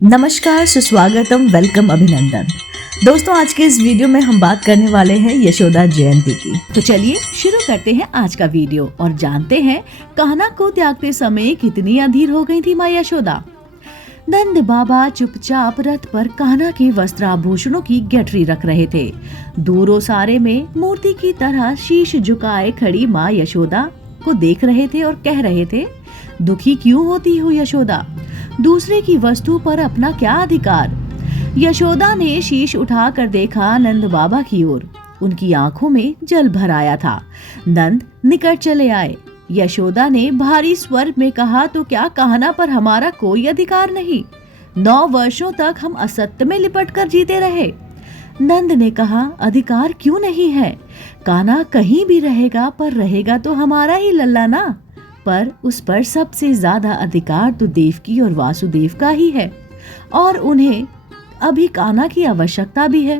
नमस्कार, सुस्वागतम, वेलकम, अभिनंदन। दोस्तों, आज के इस वीडियो में हम बात करने वाले हैं यशोदा जयंती की। तो चलिए शुरू करते हैं आज का वीडियो और जानते हैं कान्हा को त्यागते समय कितनी अधीर हो गई थी माँ यशोदा। नंद बाबा चुपचाप रथ पर कान्हा के वस्त्राभूषणों की गठरी रख रहे थे। दूर ओसारे में मूर्ति की तरह शीश झुकाए खड़ी माँ यशोदा को देख रहे थे और कह रहे थे, दुखी क्यों होती हो यशोदा, दूसरे की वस्तु पर अपना क्या अधिकार। यशोदा ने शीश उठाकर देखा नंद बाबा की ओर। उनकी आंखों में जल भर आया था। नंद निकट चले आए। यशोदा ने भारी स्वर में कहा, तो क्या कान्हा पर हमारा कोई अधिकार नहीं? 9 वर्षों तक हम असत्य में लिपट कर जीते रहे। नंद ने कहा, अधिकार क्यों नहीं है? कान्हा कहीं भी रहेगा, पर रहेगा तो हमारा ही लल्ला ना। पर उस पर सबसे ज्यादा अधिकार तो देवकी और वासुदेव का ही है और उन्हें अभी कान्हा की आवश्यकता भी है।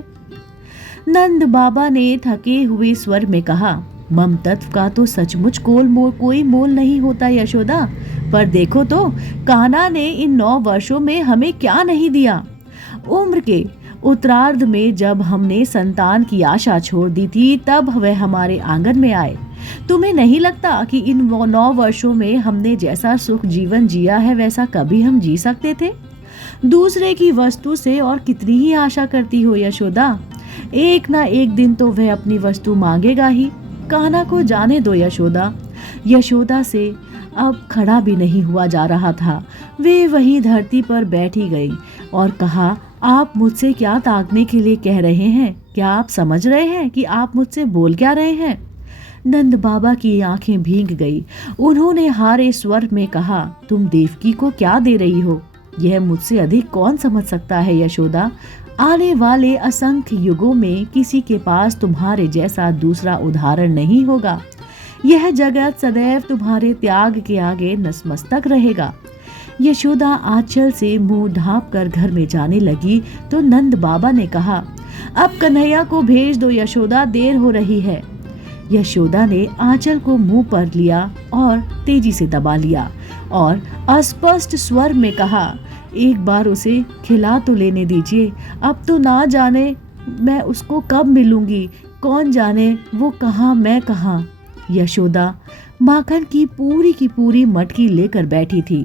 नंद बाबा ने थके हुए स्वर में कहा, ममतत्व का तो सचमुच कोई मोल नहीं होता यशोदा, पर देखो तो कान्हा ने इन 9 वर्षों में हमें क्या नहीं दिया। उम्र के उत्तरार्ध में जब हमने संतान की आशा छोड़ दी थी, तब वह हमारे आंगन में आए। तुम्हें नहीं लगता कि इन 9 वर्षों में हमने जैसा सुख जीवन जिया है वैसा कभी हम जी सकते थे? दूसरे की वस्तु से और कितनी ही आशा करती हो यशोदा, एक ना एक दिन तो वह अपनी वस्तु मांगेगा ही। कान्हा को जाने दो यशोदा। यशोदा से अब खड़ा भी नहीं हुआ जा रहा था। वे वहीं धरती पर बैठी गई और कहा, आप मुझसे क्या ताकने के लिए कह रहे हैं? क्या आप समझ रहे हैं कि आप मुझसे बोल क्या रहे हैं? नंद बाबा की आंखें भीग गई। उन्होंने हारे स्वर में कहा, तुम देवकी को क्या दे रही हो? यह मुझसे अधिक कौन समझ सकता है यशोदा। आने वाले असंख्य युगों में किसी के पास तुम्हारे जैसा दूसरा उदाहरण नहीं होगा। यह जगत सदैव तुम्हारे त्याग के आगे नतमस्तक रहेगा। यशोदा आंचल से मुंह ढांप कर घर में जाने लगी तो नंद बाबा ने कहा, अब कन्हैया को भेज दो यशोदा, देर हो रही है। यशोदा ने आंचल को मुंह पर लिया और तेजी से दबा लिया और अस्पष्ट स्वर में कहा, एक बार उसे खिला तो लेने दीजिए। अब तो ना जाने मैं उसको कब मिलूंगी, कौन जाने वो कहाँ मैं कहाँ। यशोदा माखन की पूरी मटकी लेकर बैठी थी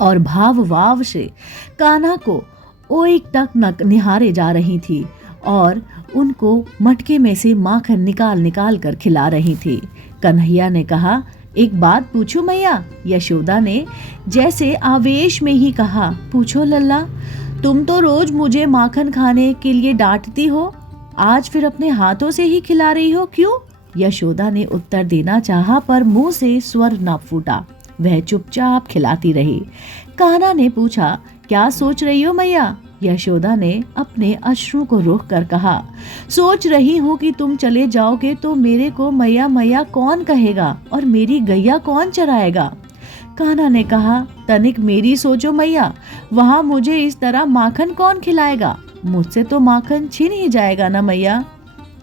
और भाव से कान्हा को ओक तक निहारे जा रही थी और उनको मटके में से माखन निकाल कर खिला रही थी। कन्हैया ने कहा, एक बात पूछूं मैया? यशोदा ने जैसे आवेश में ही कहा, पूछो लल्ला। तुम तो रोज मुझे माखन खाने के लिए डांटती हो, आज फिर अपने हाथों से ही खिला रही हो, क्यों? यशोदा ने उत्तर देना चाहा पर मुंह से स्वर न फूटा। वह चुपचाप खिलाती रही। कान्हा ने पूछा, क्या सोच रही हो मैया? यशोदा ने अपने अश्रु को रोक कर कहा, सोच रही हूँ कि तुम चले जाओगे तो मेरे को मैया मैया कौन कहेगा और मेरी गैया कौन चराएगा? कान्हा ने कहा, तनिक मेरी सोचो मैया, वहाँ मुझे इस तरह माखन कौन खिलाएगा? मुझसे तो माखन छिन ही जाएगा ना मैया।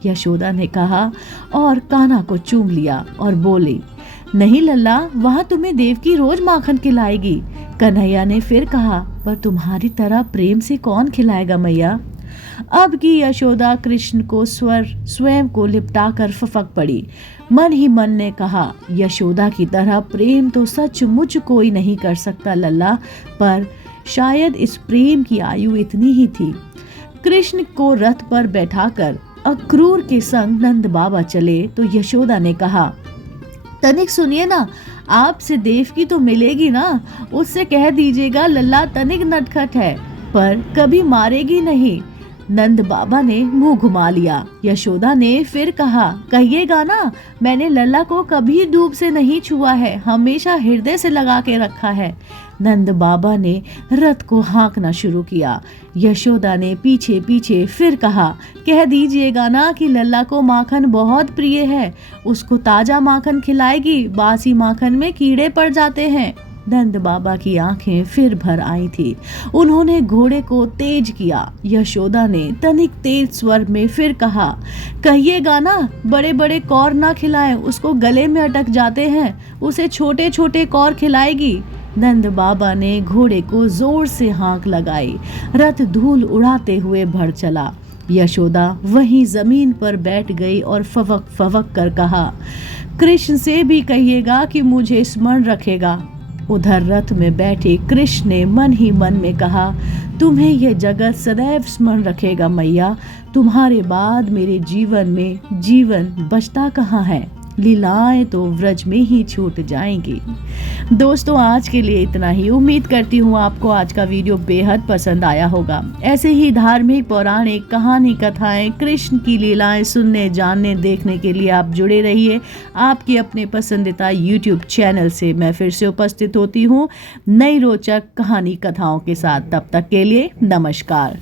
यशोदा ने कहा और कान्हा को चूम लिया और बोली, नहीं लल्ला, वहाँ तुम्हें देवकी रोज माखन खिलाएगी। कन्हैया ने फिर कहा, पर तुम्हारी तरह प्रेम से कौन खिलाएगा मैया? अब की यशोदा कृष्ण को स्वयं को लिपटा कर फफक पड़ी। मन ही मन ने कहा, यशोदा की तरह प्रेम तो सचमुच कोई नहीं कर सकता लल्ला, पर शायद इस प्रेम की आयु इतनी ही थी। कृष्ण को रथ पर बैठाकर अक्रूर के संग नंद बाबा चले तो यशोदा ने कहा, तनिक सुनिए ना, आपसे देवकी तो मिलेगी ना, उससे कह दीजिएगा लल्ला तनिक नटखट है, पर कभी मारेगी नहीं। नंद बाबा ने मुंह घुमा लिया। यशोदा ने फिर कहा, कहिएगा ना, मैंने लल्ला को कभी धूप से नहीं छुआ है, हमेशा हृदय से लगा के रखा है। नंद बाबा ने रथ को हाँकना शुरू किया। यशोदा ने पीछे पीछे फिर कहा, कह दीजिएगा ना कि लल्ला को माखन बहुत प्रिय है, उसको ताजा माखन खिलाएगी, बासी माखन में कीड़े पड़ जाते हैं। नंद बाबा की आंखें फिर भर आई थी। उन्होंने घोड़े को तेज किया। यशोदा ने तनिक तेज स्वर में फिर कहा, कहिएगा ना, बड़े बड़े कौर ना खिलाएं, उसको गले में अटक जाते हैं, उसे छोटे छोटे कौर खिलाएगी। नंद बाबा ने घोड़े को जोर से हाँक लगाई। रथ धूल उड़ाते हुए बढ़ चला। यशोदा वहीं जमीन पर बैठ गई और फवक फवक कर कहा, कृष्ण से भी कहिएगा कि मुझे स्मरण रखेगा। उधर रथ में बैठे कृष्ण ने मन ही मन में कहा, तुम्हें यह जगत सदैव स्मरण रखेगा मैया। तुम्हारे बाद मेरे जीवन में जीवन बचता कहाँ है। लीलाएं तो व्रज में ही छूट जाएंगी। दोस्तों आज के लिए इतना ही। उम्मीद करती हूँ आपको आज का वीडियो बेहद पसंद आया होगा। ऐसे ही धार्मिक पौराणिक कहानी कथाएं कृष्ण की लीलाएं सुनने जानने देखने के लिए आप जुड़े रहिए आपके अपने पसंदीदा YouTube चैनल से। मैं फिर से उपस्थित होती हूँ नई रोचक कहानी कथाओं के साथ। तब तक के लिए नमस्कार।